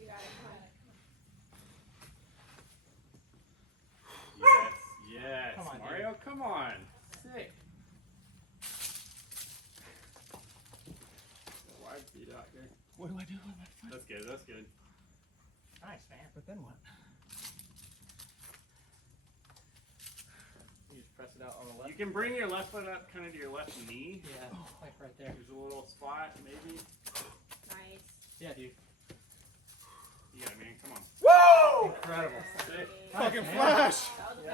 You got it. Yes, Come on, Mario, dude. come on. Sick. Wide feet out here. What do I do with my foot? That's good, that's good. Nice, man. But then what? You just press it out on the left. You can bring your left foot up kind of to your left knee. Yeah, like right there. There's a little spot, maybe. Nice. Yeah, dude. Yeah, man, come on. Whoa! Incredible. Sick. Fucking man. flash! That was a Yeah.